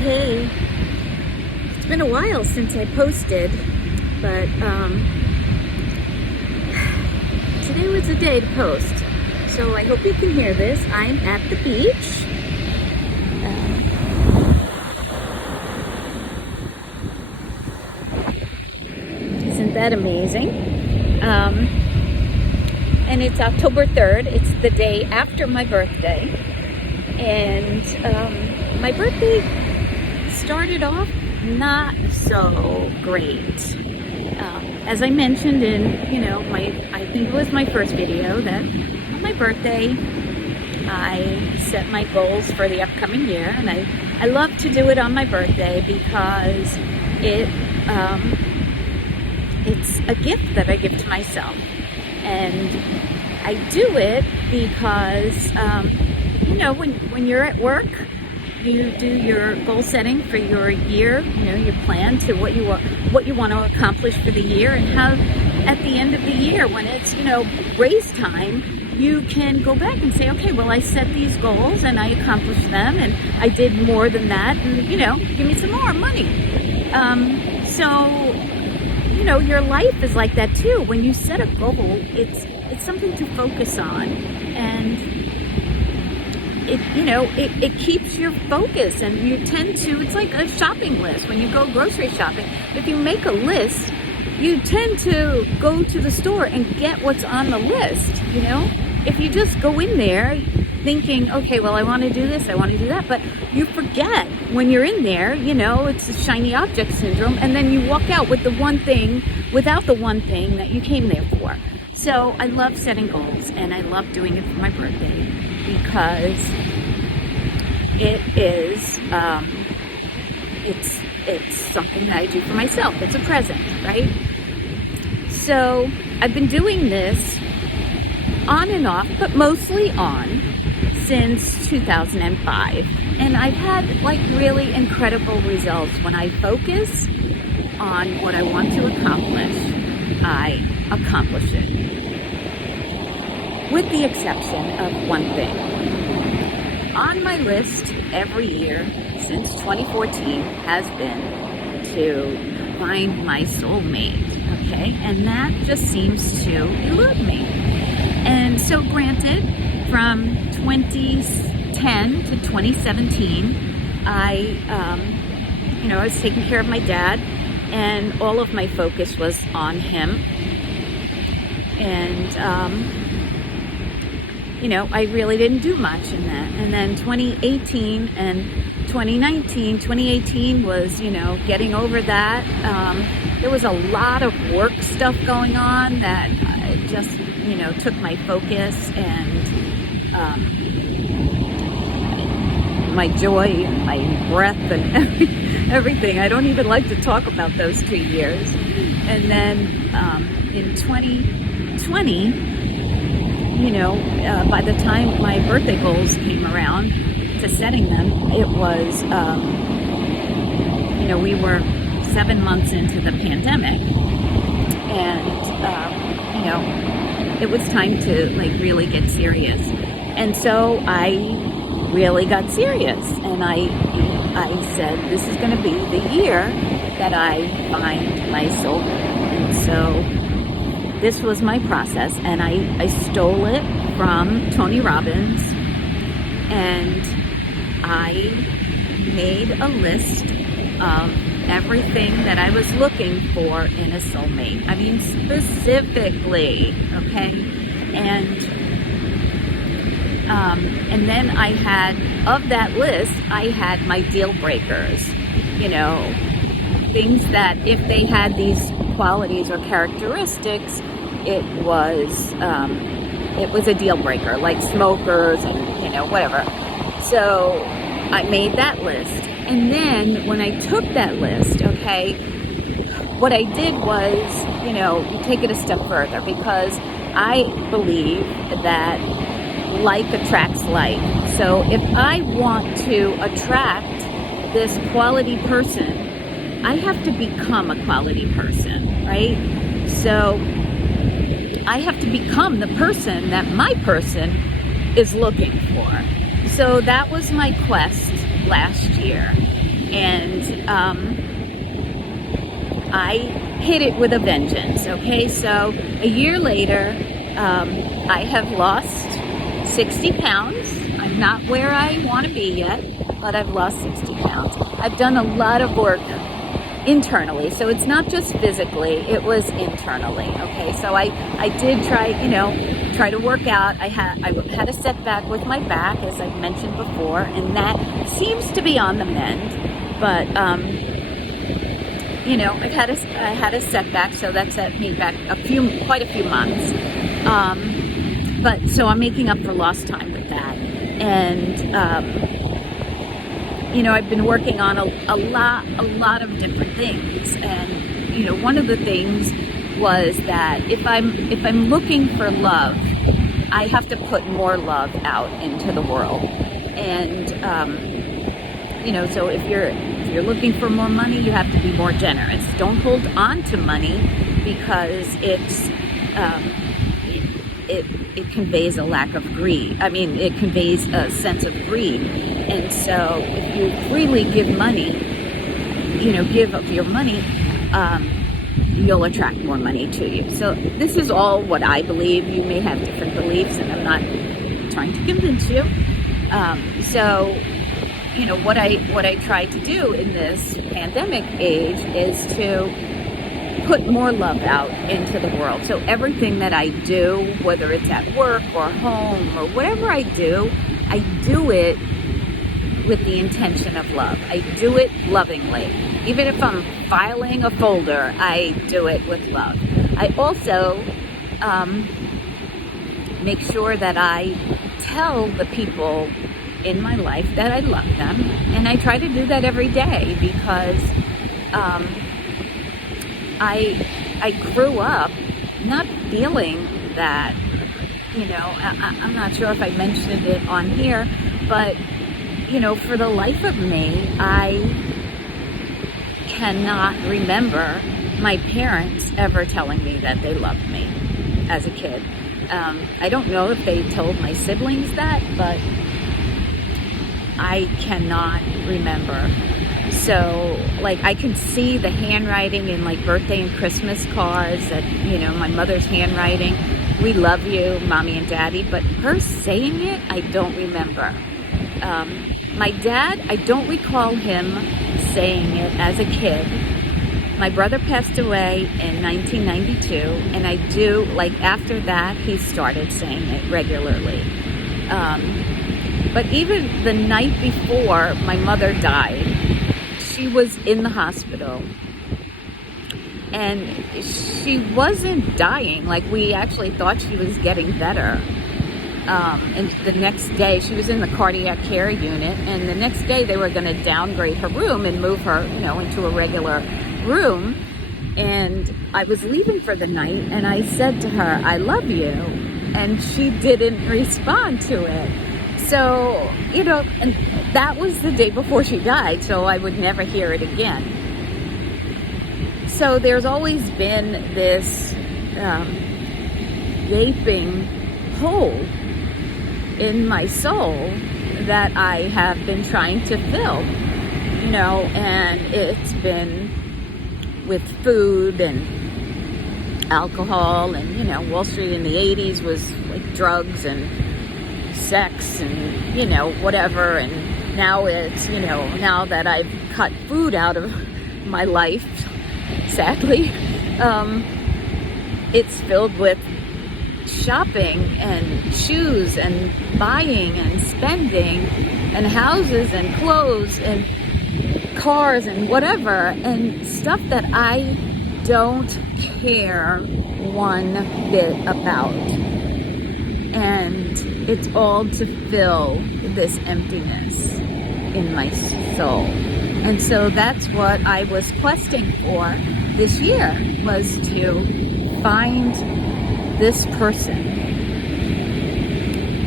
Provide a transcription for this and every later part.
Hey, it's been a while since I posted, but today was the day to post. So I hope you can hear this. I'm at the beach. Isn't that amazing? And it's October 3rd. It's the day after my birthday. And my birthday started off not so great. As I mentioned in, I think it was my first video, that on my birthday, I set my goals for the upcoming year, and I love to do it on my birthday because it's a gift that I give to myself. And I do it because, when you're at work, you do your goal setting for your year, your plan to what you want to accomplish for the year, and how at the end of the year, when it's, raise time, you can go back and say, okay, well, I set these goals and I accomplished them, and I did more than that, and, give me some more money. Your life is like that too. When you set a goal, it's something to focus on, and it keeps your focus, and you tend to, it's like a shopping list. When you go grocery shopping, if you make a list, you tend to go to the store and get what's on the list, If you just go in there thinking, okay, well, I want to do this, I want to do that, but you forget when you're in there, it's a shiny object syndrome, and then you walk out with the one thing, without the one thing that you came there for. So I love setting goals, and I love doing it for my birthday because it is, it's something that I do for myself. It's a present, right? So I've been doing this on and off, but mostly on, since 2005. And I've had really incredible results. When I focus on what I want to accomplish, I accomplish it. With the exception of one thing. On my list every year since 2014 has been to find my soulmate, okay? And that just seems to elude me. And so granted, from 2010 to 2017, I was taking care of my dad, and all of my focus was on him. And, I really didn't do much in that. And then 2018 and 2018 was, getting over that. There was a lot of work stuff going on that just, took my focus and my joy and my breath and everything. I don't even like to talk about those 2 years. And then in 2020, by the time my birthday goals came around to setting them, it was, we were 7 months into the pandemic, and, it was time to really get serious. And so I really got serious, and I said, this is going to be the year that I find my soulmate. And so this was my process, and I stole it from Tony Robbins, and I made a list of everything that I was looking for in a soulmate. I mean, specifically, okay? And then I had, of that list, I had my deal breakers, things that if they had these qualities or characteristics, it was a deal breaker, like smokers and, whatever. So I made that list. And then when I took that list, okay, what I did was, you take it a step further, because I believe that like attracts like. So if I want to attract this quality person, I have to become a quality person, right? So I have to become the person that my person is looking for. So that was my quest last year. And I hit it with a vengeance. Okay, so a year later, I have lost 60 pounds. I'm not where I want to be yet, but I've lost 60 pounds. I've done a lot of work internally, so it's not just physically, it was internally. Okay, so I did try to work out. I had a setback with my back, as I've mentioned before, and that seems to be on the mend. But I had a setback, so that set me back quite a few months. But so I'm making up for lost time with that, and I've been working on a lot of different things, and one of the things was that if I'm looking for love, I have to put more love out into the world, and so if you're looking for more money, you have to be more generous. Don't hold on to money, because it conveys a lack of greed. I mean, it conveys a sense of greed. And so if you freely give money, give up your money, you'll attract more money to you. So this is all what I believe. You may have different beliefs, and I'm not trying to convince you. What I tried to do in this pandemic age is to put more love out into the world. So everything that I do, whether it's at work or home or whatever I do it with the intention of love. I do it lovingly. Even if I'm filing a folder, I do it with love. I also make sure that I tell the people in my life that I love them, and I try to do that every day, because I grew up not feeling that, I'm not sure if I mentioned it on here, but, for the life of me, I cannot remember my parents ever telling me that they loved me as a kid. I don't know if they told my siblings that, but I cannot remember. So, I can see the handwriting in, birthday and Christmas cards that, my mother's handwriting. We love you, Mommy and Daddy. But her saying it, I don't remember. My dad, I don't recall him saying it as a kid. My brother passed away in 1992, and I do, after that, he started saying it regularly. But even the night before my mother died, she was in the hospital, and she wasn't dying. We actually thought she was getting better. And the next day, she was in the cardiac care unit, and the next day they were going to downgrade her room and move her, into a regular room. And I was leaving for the night, and I said to her, "I love you," and she didn't respond to it. So, and that was the day before she died, so I would never hear it again. So there's always been this gaping hole in my soul that I have been trying to fill, and it's been with food and alcohol, and, Wall Street in the 80s was drugs and sex and, whatever. And now it's, now that I've cut food out of my life, sadly, it's filled with shopping and shoes and buying and spending and houses and clothes and cars and whatever, and stuff that I don't care one bit about. And it's all to fill this emptiness in my soul. And so that's what I was questing for this year, was to find this person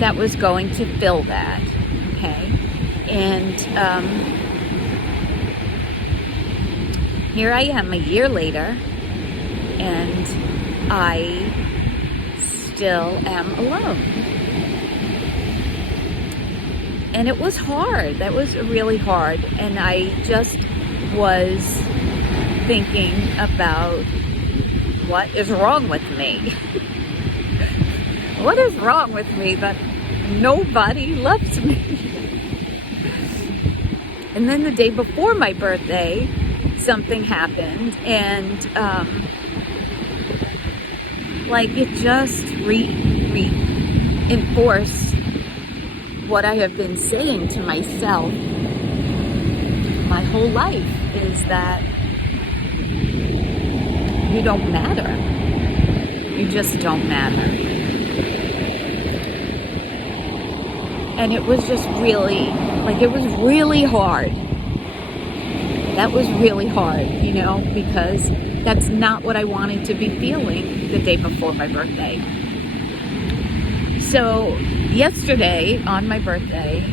that was going to fill that, okay? And here I am a year later, and I still am alone. And it was hard. That was really hard. And I just was thinking about what is wrong with me. What is wrong with me that nobody loves me? And then the day before my birthday, something happened, and it just reinforced what I have been saying to myself my whole life, is that you don't matter. You just don't matter. And it was just really, it was really hard. That was really hard, because that's not what I wanted to be feeling the day before my birthday. So yesterday, on my birthday,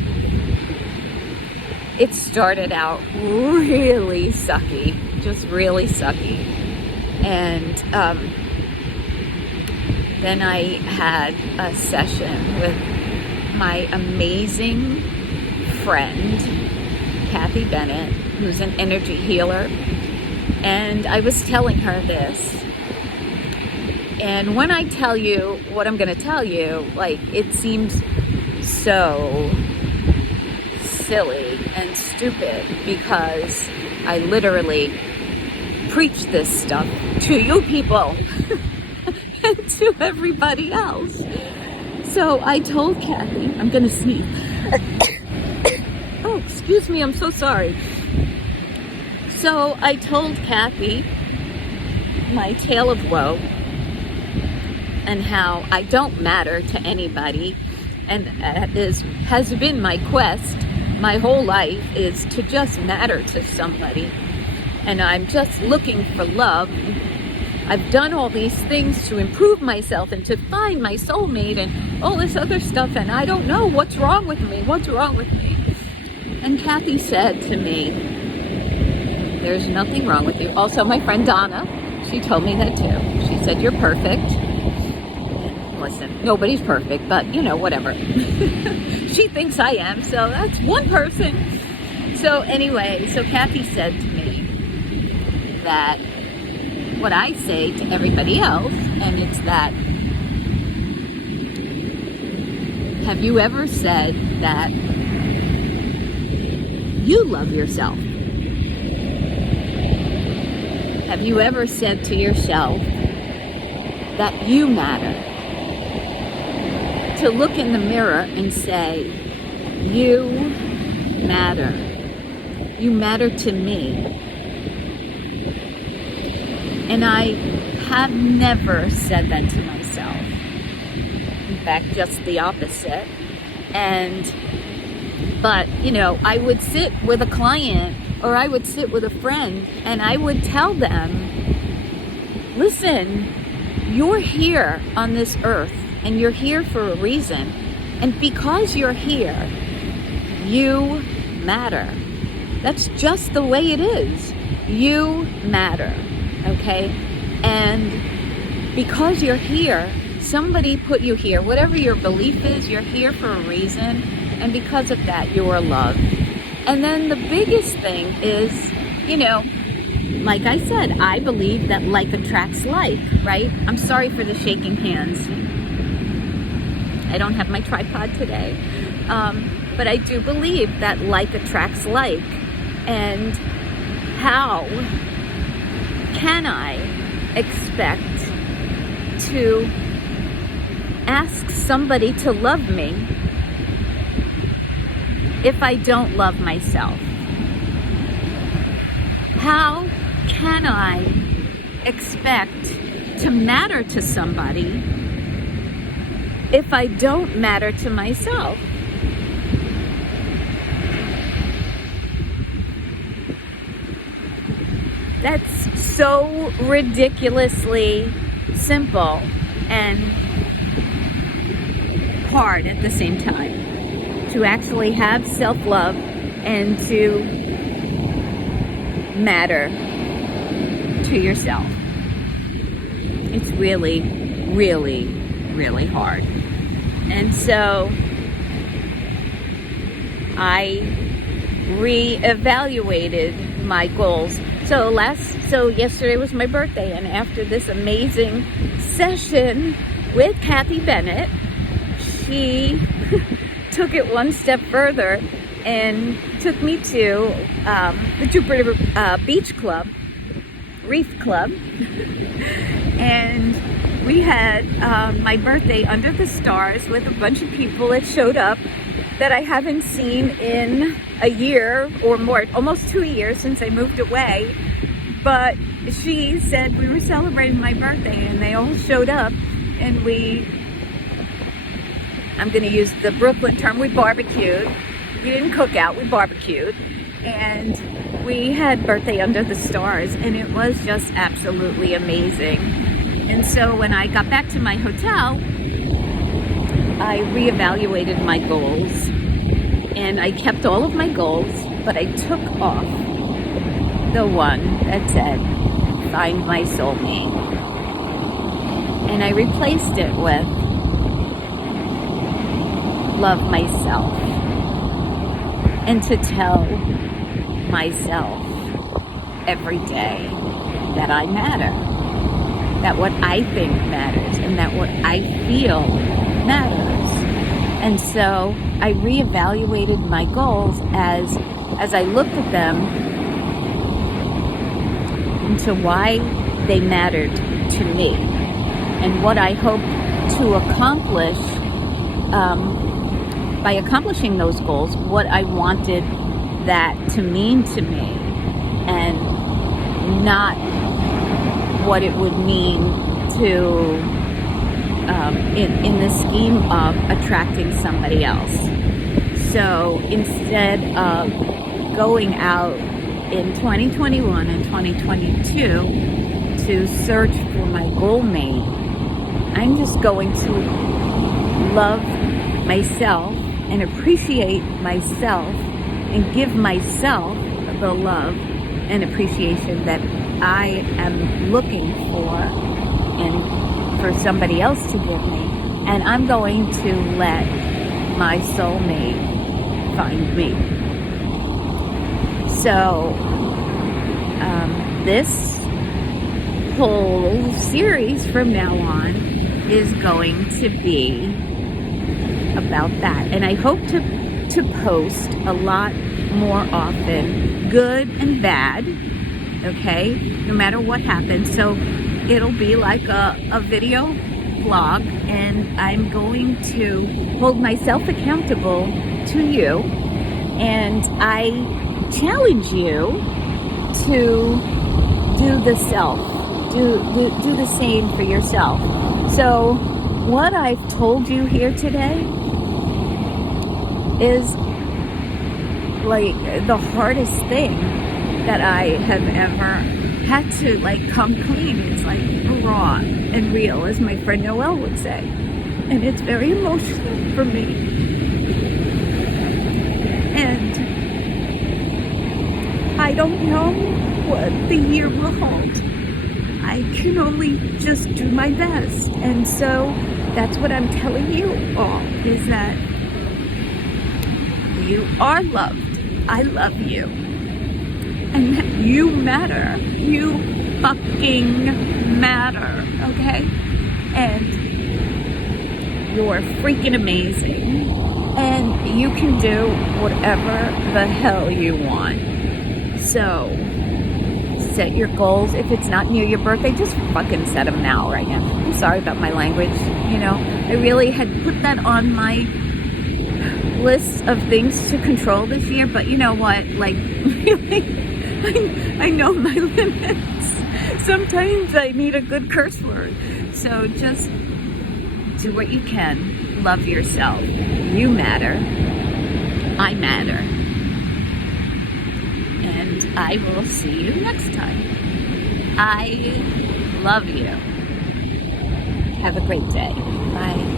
it started out really sucky, just really sucky. And then I had a session with my amazing friend, Kathy Bennett, who's an energy healer. And I was telling her this. And when I tell you what I'm going to tell you, it seems so silly and stupid, because I literally preach this stuff to you people and to everybody else. So I told Kathy, I'm going to sneeze. Oh, excuse me, I'm so sorry. So I told Kathy my tale of woe, and how I don't matter to anybody, and has been my quest my whole life, is to just matter to somebody, and I'm just looking for love. I've done all these things to improve myself and to find my soulmate and all this other stuff, and I don't know what's wrong with me. And Kathy said to me, there's nothing wrong with you. Also, my friend Donna, she told me that too. She said, you're perfect. Listen, nobody's perfect, but whatever. She thinks I am, so that's one person. So anyway, Kathy said to me that what I say to everybody else, and it's that, have you ever said that you love yourself? Have you ever said to yourself that you matter? To look in the mirror and say, you matter. You matter to me. And I have never said that to myself. In fact, just the opposite. But I would sit with a client, or I would sit with a friend, and I would tell them, listen, you're here on this earth, and you're here for a reason. And because you're here, you matter. That's just the way it is. You matter, okay? And because you're here, somebody put you here. Whatever your belief is, you're here for a reason. And because of that, you are loved. And then the biggest thing is, like I said, I believe that like attracts like, right? I'm sorry for the shaking hands. I don't have my tripod today. But I do believe that like attracts like. And how can I expect to ask somebody to love me if I don't love myself? How can I expect to matter to somebody if I don't matter to myself? That's so ridiculously simple and hard at the same time, to actually have self-love and to matter to yourself. It's really, really, really hard. And so I reevaluated my goals. So yesterday was my birthday, and after this amazing session with Kathy Bennett, she took it one step further and took me to the Jupiter Beach Club, Reef Club, and we had my birthday under the stars with a bunch of people that showed up that I haven't seen in a year or more, almost 2 years since I moved away. But she said we were celebrating my birthday, and they all showed up, and I'm going to use the Brooklyn term, we barbecued. We didn't cook out, we barbecued. And we had birthday under the stars, and it was just absolutely amazing. And so when I got back to my hotel, I reevaluated my goals, and I kept all of my goals, but I took off the one that said, find my soulmate. And I replaced it with love myself, and to tell myself every day that I matter, that what I think matters, and that what I feel matters. And so I reevaluated my goals as I looked at them into why they mattered to me and what I hoped to accomplish by accomplishing those goals, what I wanted that to mean to me, and not what it would mean to in the scheme of attracting somebody else. So instead of going out in 2021 and 2022 to search for my goal mate, I'm just going to love myself and appreciate myself and give myself the love and appreciation that I am looking for and for somebody else to give me. And I'm going to let my soulmate find me. So this whole series from now on is going to be about that. And I hope to post a lot more often, good and bad, okay, no matter what happens. So it'll be like a video blog, and I'm going to hold myself accountable to you, and I challenge you to do the same for yourself. So what I've told you here today is like the hardest thing that I have ever had to come clean. It's like raw and real, as my friend Noelle would say. And it's very emotional for me. And I don't know what the year will hold. I can only just do my best. And so that's what I'm telling you all, is that you are loved. I love you. And that you matter. You fucking matter, okay? And you're freaking amazing. And you can do whatever the hell you want. So set your goals. If it's not near your birthday, just fucking set them now, right now. I'm sorry about my language. I really had put that on my list of things to control this year, but you know what? Really, I know my limits. Sometimes I need a good curse word. So just do what you can. Love yourself. You matter. I matter. And I will see you next time. I love you. Have a great day. Bye.